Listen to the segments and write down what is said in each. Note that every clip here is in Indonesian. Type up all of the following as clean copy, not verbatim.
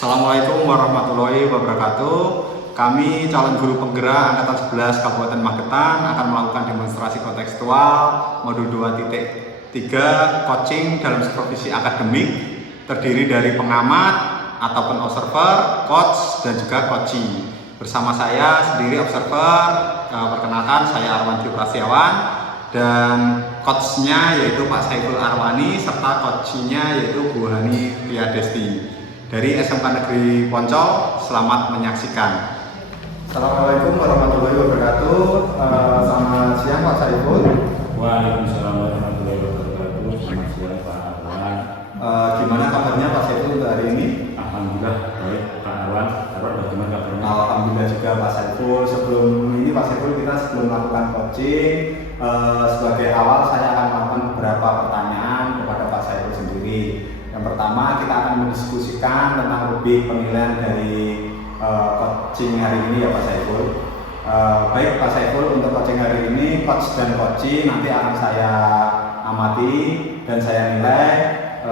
Assalamualaikum warahmatullahi wabarakatuh. Kami calon guru penggerak Angkatan 11 Kabupaten Magetan akan melakukan demonstrasi kontekstual modul 2.3 coaching dalam supervisi akademik, terdiri dari pengamat ataupun observer, coach, dan juga coaching. Bersama saya sendiri observer, perkenalkan saya Arwan Prasetyawan, dan coachnya yaitu Pak Saiful Arwani, serta coachnya yaitu Bu Hani Tiadesti dari SMK Negeri Poncol. Selamat menyaksikan. Assalamualaikum warahmatullahi wabarakatuh. Selamat siang Pak Saiful. Waalaikumsalam warahmatullahi wabarakatuh. Selamat siang Pak Arwan. Gimana kabarnya Pak Saiful untuk hari ini? Alhamdulillah baik Pak Arwan. Bagaimana kabarnya? Alhamdulillah juga Pak Saiful. Sebelum melakukan coaching, sebagai awal saya akan melakukan beberapa pertanyaan kepada Pak Saiful sendiri. Yang pertama, kita akan mendiskusikan tentang lebih penilaian dari coaching hari ini ya Pak Saiful. Baik Pak Saiful, untuk coaching hari ini, coach dan coaching nanti akan saya amati dan saya nilai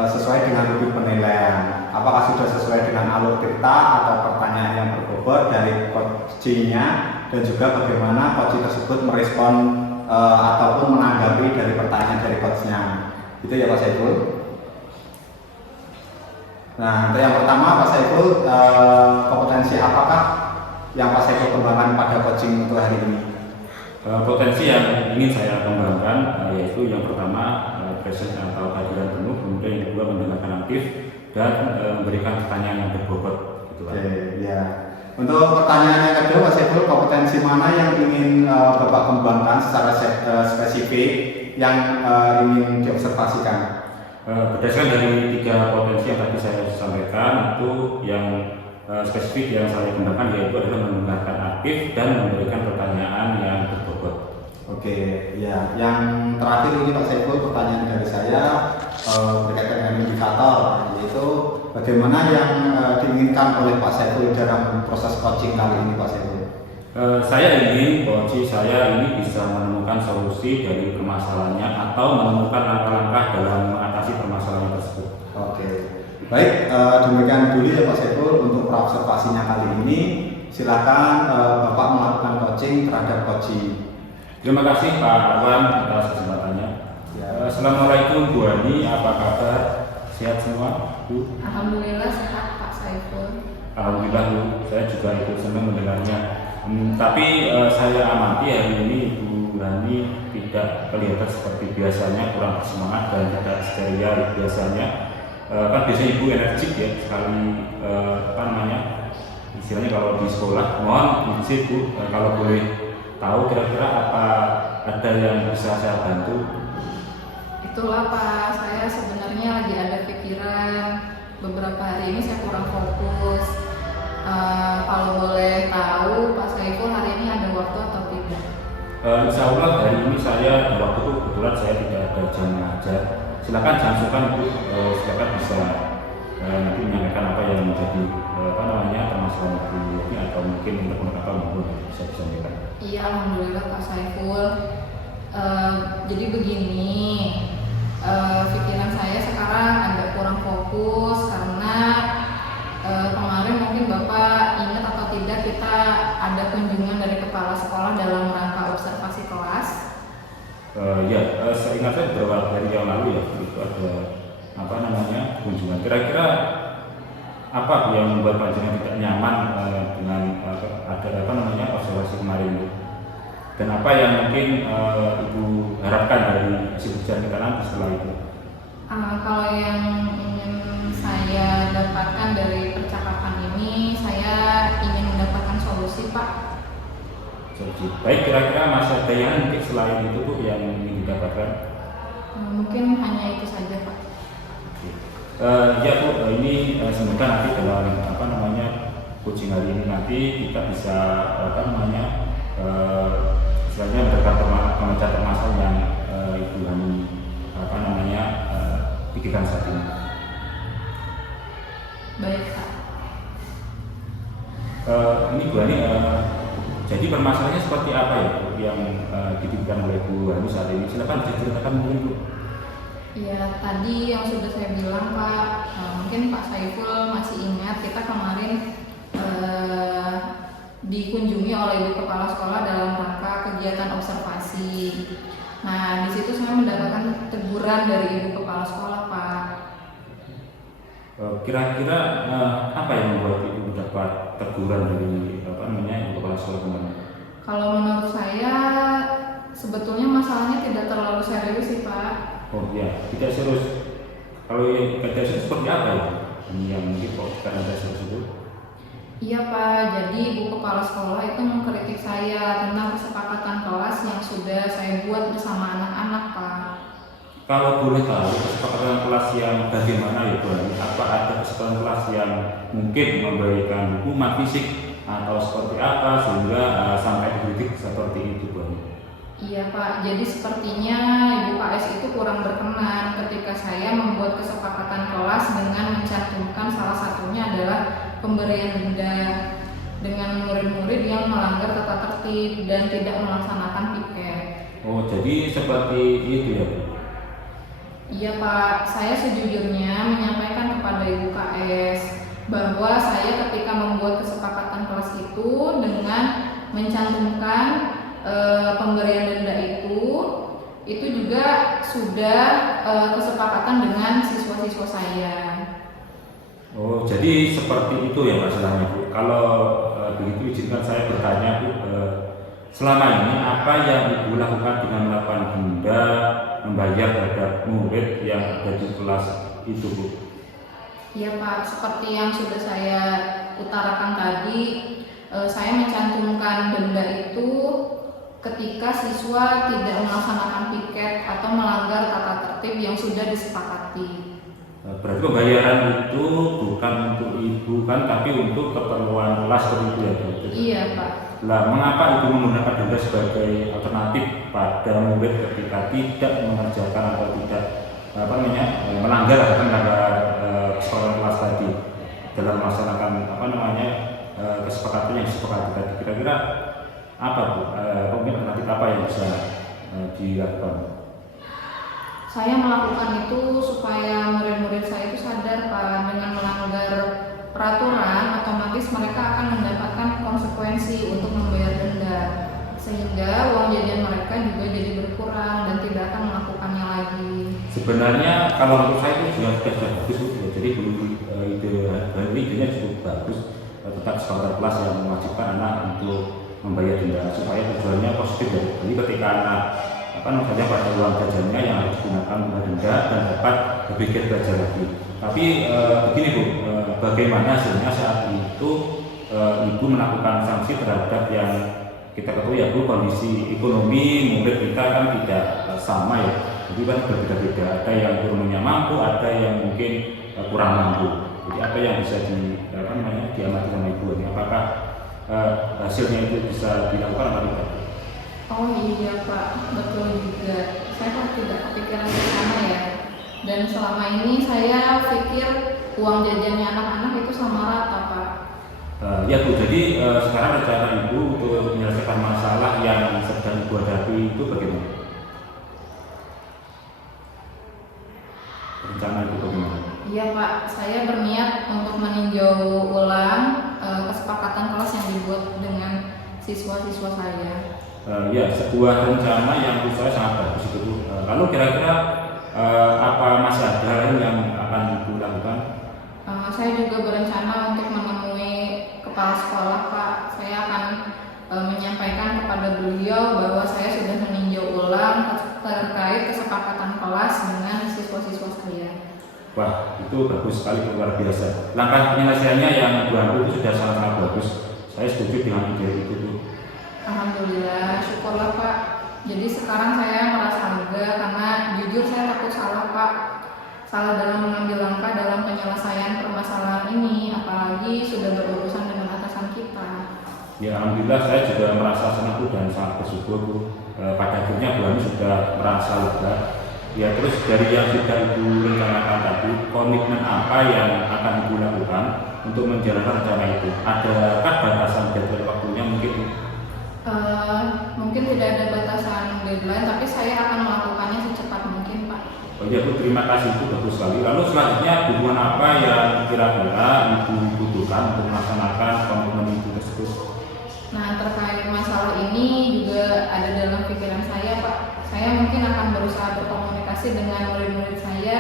sesuai dengan lebih penilaian. Apakah sudah sesuai dengan alur cerita atau pertanyaan yang berbobot dari coachingnya, dan juga bagaimana coaching tersebut merespon ataupun menanggapi dari pertanyaan dari coachnya. Itu ya Pak Saiful. Nah, untuk yang pertama Pak Saiful, kompetensi apakah yang Pak Saiful kembangkan pada coaching untuk hari ini? Potensi yang ingin saya kembangkan yaitu yang pertama presence atau kehadiran penuh, kemudian yang kedua mendengarkan aktif, dan memberikan pertanyaan yang berbobot. Oke, ya. Untuk pertanyaan yang kedua Pak Saiful, kompetensi mana yang ingin Bapak kembangkan secara spesifik yang ingin diobservasikan? Berdasarkan dari 3 potensi yang tadi saya sampaikan, itu yang spesifik yang saya kembangkan yaitu adalah mendengarkan aktif dan memberikan pertanyaan yang berbobot. Oke, ya. Yang terakhir ini Pak Saiful, pertanyaan dari saya berkaitan dengan indikator, yaitu bagaimana yang diinginkan oleh Pak Saiful dalam proses coaching kali ini Pak Saiful? Saya ingin coach saya ini bisa menemukan solusi dari permasalahannya atau menemukan langkah-langkah dalam mengatasi permasalahan tersebut. Oke, baik, demikian dulu ya Pak Saiful untuk observasinya kali ini. Silakan Bapak melakukan coaching terhadap coaching. Terima kasih Pak Arwan atas kesempatannya. Ya. Assalamualaikum Bu Hani, apa kabar? Sehat semua Bu? Alhamdulillah sehat Pak Saiful. Alhamdulillah Bu, saya juga ikut senang mendengarnya. Tapi saya amati hari ini Bu Hani tidak kelihatan seperti biasanya, kurang bersemangat dan tidak ceria biasanya. Kan biasanya Ibu energik ya sekali, istilahnya kalau di sekolah. Mohon izin Bu, kalau boleh tahu kira-kira apa ada yang bisa saya bantu? Itulah Pak, saya sebenarnya lagi ada pikiran beberapa hari ini saya kurang fokus. Kalau boleh tahu Pak Saiful hari ini ada waktu atau tidak? Insya Allah hari ini saya ada waktu, kebetulan saya tidak ada jam ngajar. Silakan jangan sungkan Bu, silakan bisa nanti menyampaikan apa yang menjadi permasalahan Ibu ini, atau mungkin untuk apa maupun bisa disampaikan. Iya, alhamdulillah Pak Saiful. Jadi begini, pikiran saya sekarang agak kurang fokus karena kemarin mungkin Bapak ingat atau tidak, kita ada kunjungan dari kepala sekolah dalam rangka observasi kelas. Seingat saya beberapa hari yang lalu ya, itu ada kunjungan. Kira-kira apa yang membuat panjenengan tidak nyaman dengan ada observasi kemarin itu? Dan apa yang mungkin Ibu harapkan dari hasil ujian kita nanti setelah itu? Kalau yang ingin saya dapatkan dari percakapan ini, saya ingin mendapatkan solusi Pak. Baik, kira-kira masih ada yang mungkin selain itu Bu yang ingin didapatkan? Mungkin hanya itu saja Pak. Ya Bu, ini semoga nanti dalam coaching hari ini nanti kita bisa istilahnya memecah permasalahan yang Ibu Hani pikirkan saat ini. Baik Pak. Ini Bu Hani, jadi permasalahannya seperti apa ya Bu yang dipikirkan oleh Bu Hani saat ini? Silakan diceritakan mungkin Bu. Ya, tadi yang sudah saya bilang Pak, mungkin Pak Saiful masih ingat kita kemarin dikunjungi oleh Ibu Kepala Sekolah dalam rangka kegiatan observasi. Nah, di situ saya mendapatkan teguran dari Ibu Kepala Sekolah, Pak. Kira-kira apa yang membuat ibu mendapat teguran dari Ibu Kepala Sekolah kemarin? Kalau menurut saya sebetulnya masalahnya tidak terlalu serius sih, Pak. Oh ya, tidak serius. Kalau yang tidak serius seperti apa ya? Ini yang mungkin kok karena tidak serius itu? Iya, Pak, jadi Ibu Kepala Sekolah itu mengkritik saya tentang kesepakatan kelas yang sudah saya buat bersama anak-anak, Pak. Kalau boleh tahu kesepakatan kelas yang bagaimana ya Bu? Apa ada kesepakatan kelas yang mungkin memberikan hukuman fisik atau seperti apa sehingga sampai dikritik seperti itu Bu? Iya, Pak, jadi sepertinya Ibu KS itu kurang berkenan ketika saya membuat kesepakatan kelas dengan mencantumkan salah satunya adalah pemberian denda dengan murid-murid yang melanggar tata tertib dan tidak melaksanakan piket. Oh, jadi seperti itu ya Bu? Iya, Pak, saya sejujurnya menyampaikan kepada Ibu KS bahwa saya ketika membuat kesepakatan kelas itu dengan mencantumkan pemberian denda itu juga sudah kesepakatan dengan siswa-siswa saya. Oh, jadi seperti itu ya masalahnya Bu. Kalau begitu izinkan saya bertanya Bu, selama ini apa yang Ibu lakukan dengan melakukan denda membayar terhadap murid yang ada di kelas itu Bu? Iya, Pak, seperti yang sudah saya utarakan tadi, saya mencantumkan denda itu ketika siswa tidak melaksanakan piket atau melanggar tata tertib yang sudah disepakati. Berarti pembayaran itu bukan untuk Ibu kan, tapi untuk keperluan kelas seperti itu ya Bu? Iya, Pak. Lah, mengapa Ibu menggunakan denda sebagai alternatif pada murid ketika tidak mengerjakan atau tidak melanggar kesepakatan kelas tadi dalam melaksanakan kesepakatan yang disepakati tadi? Kira-kira apa Bu? Mungkin alternatif apa yang bisa dilakukan? Saya melakukan itu supaya murid-murid saya itu sadar, Pak, dengan melanggar peraturan otomatis mereka akan mendapatkan konsekuensi untuk membayar denda, sehingga uang jajan mereka juga jadi berkurang dan tidak akan melakukannya lagi. Sebenarnya kalau menurut saya itu sudah bagus Bu. Jadi idenya cukup bagus tentang kesepakatan kelas yang mewajibkan anak untuk membayar denda supaya tujuannya positif ya. Jadi ketika anak pada uang jajannya yang harus digunakan untuk denda dan dapat lebih giat belajar lagi. Tapi begini Bu, bagaimana hasilnya saat itu Ibu melakukan sanksi terhadap yang kita ketahui ya Bu, kondisi ekonomi murid kita kan tidak sama ya. Jadi kan berbeda-beda, ada yang ekonominya mampu, ada yang mungkin kurang mampu. Jadi apa yang bisa diamati sama Ibu ini? Apakah hasilnya itu bisa dilakukan atau tidak? Oh iya, Pak, betul juga. Saya kok tidak kepikiran ke sana ya. Dan selama ini saya pikir uang jajannya anak-anak itu sama rata, Pak. Ya Bu, jadi sekarang rencana Ibu untuk menyelesaikan masalah yang sedang Ibu hadapi itu bagaimana? Rencana Ibu bagaimana? Iya, Pak, saya berniat untuk meninjau ulang kesepakatan kelas yang dibuat dengan siswa-siswa saya. Ya, sebuah rencana yang menurut saya sangat bagus itu Bu. Lalu kira-kira apa masih ada hal yang akan Ibu lakukan? Saya juga berencana untuk menemui kepala sekolah, Pak. Saya akan menyampaikan kepada beliau bahwa saya sudah meninjau ulang terkait kesepakatan kelas dengan siswa-siswa saya. Wah, itu bagus sekali, luar biasa. Langkah penyelesaiannya yang Ibu ambil itu sudah sangat bagus. Saya setuju dengan ide itu Bu. Alhamdulillah, syukurlah Pak. Jadi sekarang saya merasa lega karena jujur saya takut salah, Pak. Salah dalam mengambil langkah dalam penyelesaian permasalahan ini, apalagi sudah berurusan dengan atasan kita. Ya, alhamdulillah saya juga merasa senang Bu dan sangat bersyukur Bu. Pada akhirnya Bu Ani sudah merasa lega. Ya, terus dari yang sudah Ibu rencanakan tadi, komitmen apa yang akan Ibu lakukan untuk menjalankan rencana itu? Adakah batasan jadwal waktunya mungkin Bu? Mungkin tidak ada batasan deadline, tapi saya akan melakukannya secepat mungkin, Pak. Oh iya Bu, terima kasih itu bagus sekali. Lalu selanjutnya dukungan apa yang kira-kira Ibu butuhkan untuk melaksanakan komitmen Ibu tersebut? ini juga ada dalam pikiran saya, Pak. Saya mungkin akan berusaha berkomunikasi dengan murid-murid saya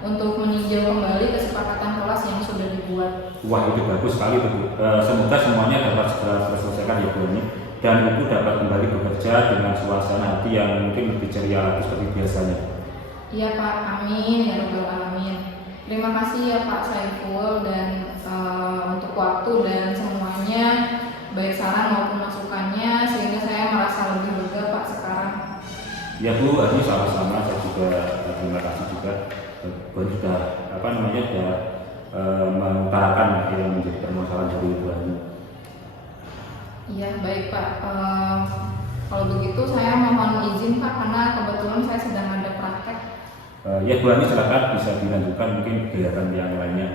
untuk meninjau kembali kesepakatan kelas yang sudah dibuat. Wah, itu bagus sekali Bu. Semoga semuanya dapat segera terselesaikan ya Bu ini, dan Ibu dapat kembali bekerja dengan suasana hati yang mungkin lebih ceria lagi seperti biasanya. Iya Pak, amin ya rabbal alamin. Terima kasih ya Pak Saiful dan untuk waktu dan semuanya, baik saran maupun masukannya, sehingga saya merasa lebih lega Pak sekarang. Ya Bu, ini sama-sama, saya juga terima kasih juga. Bu sudah sudah mengutarakan yang menjadi permasalahan dari Ibu Ani. Iya baik Pak. Kalau begitu saya mohon izin Pak, karena kebetulan saya sedang ada praktek. Ya Bu Ani, silakan bisa dilanjutkan mungkin kegiatan yang lainnya.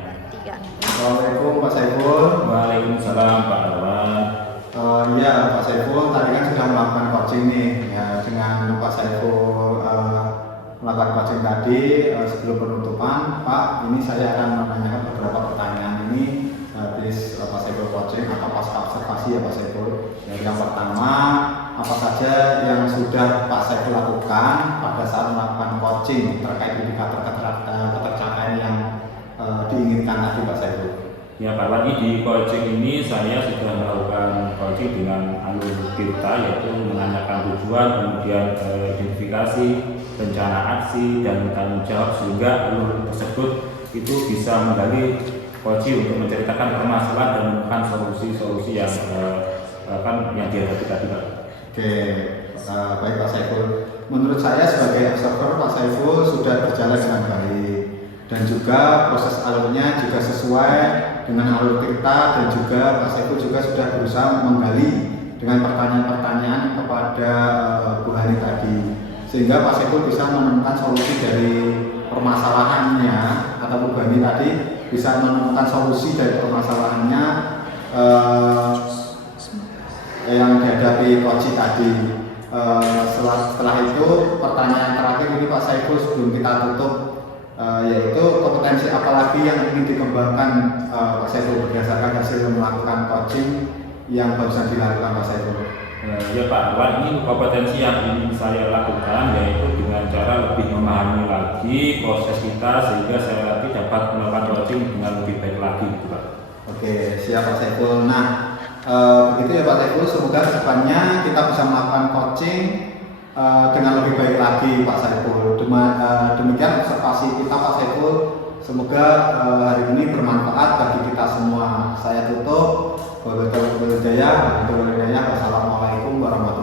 Assalamualaikum Pak Saiful. Waalaikumsalam Pak Arwan. Ya Pak Saiful tadi kan sudah melakukan coaching nih ya, dengan Pak Saiful melakukan coaching tadi. Sebelum penutupan Pak, ini saya akan menanyakan beberapa pertanyaan ini habis Pak Saiful coaching atau pasca observasi ya Pak Saiful. Yang pertama, apa saja yang sudah Pak Saiful lakukan pada saat melakukan coaching terkait indikator ketercapaian yang diinginkan tadi Pak Saiful? Ya Pak Arwan, di coaching ini saya sudah melakukan coaching dengan alur kita, yaitu menanyakan tujuan, kemudian identifikasi, rencana aksi, dan tanggung jawab, sehingga alur tersebut itu bisa menggali coaching untuk menceritakan permasalahan dan menemukan solusi-solusi yang yang dihadapi tadi Pak. Oke, baik Pak Saiful. Menurut saya sebagai observer Pak Saiful sudah berjalan dengan baik dan juga proses alurnya juga sesuai dengan alur kita, dan juga Pak Saiful juga sudah berusaha menggali dengan pertanyaan-pertanyaan kepada Bu Hani tadi, sehingga Pak Saiful bisa menemukan solusi dari permasalahannya, atau Bu Hani tadi bisa menemukan solusi dari permasalahannya yang dihadapi coach tadi. Setelah itu pertanyaan terakhir ini Pak Saiful sebelum kita tutup, yaitu kompetensi apa lagi yang ingin dikembangkan Pak Saiful berdasarkan hasil melakukan coaching yang barusan dilakukan Pak Saiful? Ya Pak Arwan, ini kompetensi yang ingin saya lakukan yaitu dengan cara lebih memahami lagi proses kita, sehingga saya nanti dapat melakukan coaching dengan lebih baik lagi gitu Pak. Oke, siap Pak Saiful. Nah, begitu ya Pak Saiful, semoga kedepannya kita bisa melakukan coaching dengan lebih baik lagi Pak Saiful. Demikian observasi kita Pak Saiful. Semoga hari ini bermanfaat bagi kita semua. Saya tutup. Wassalamualaikum warahmatullahi wabarakatuh.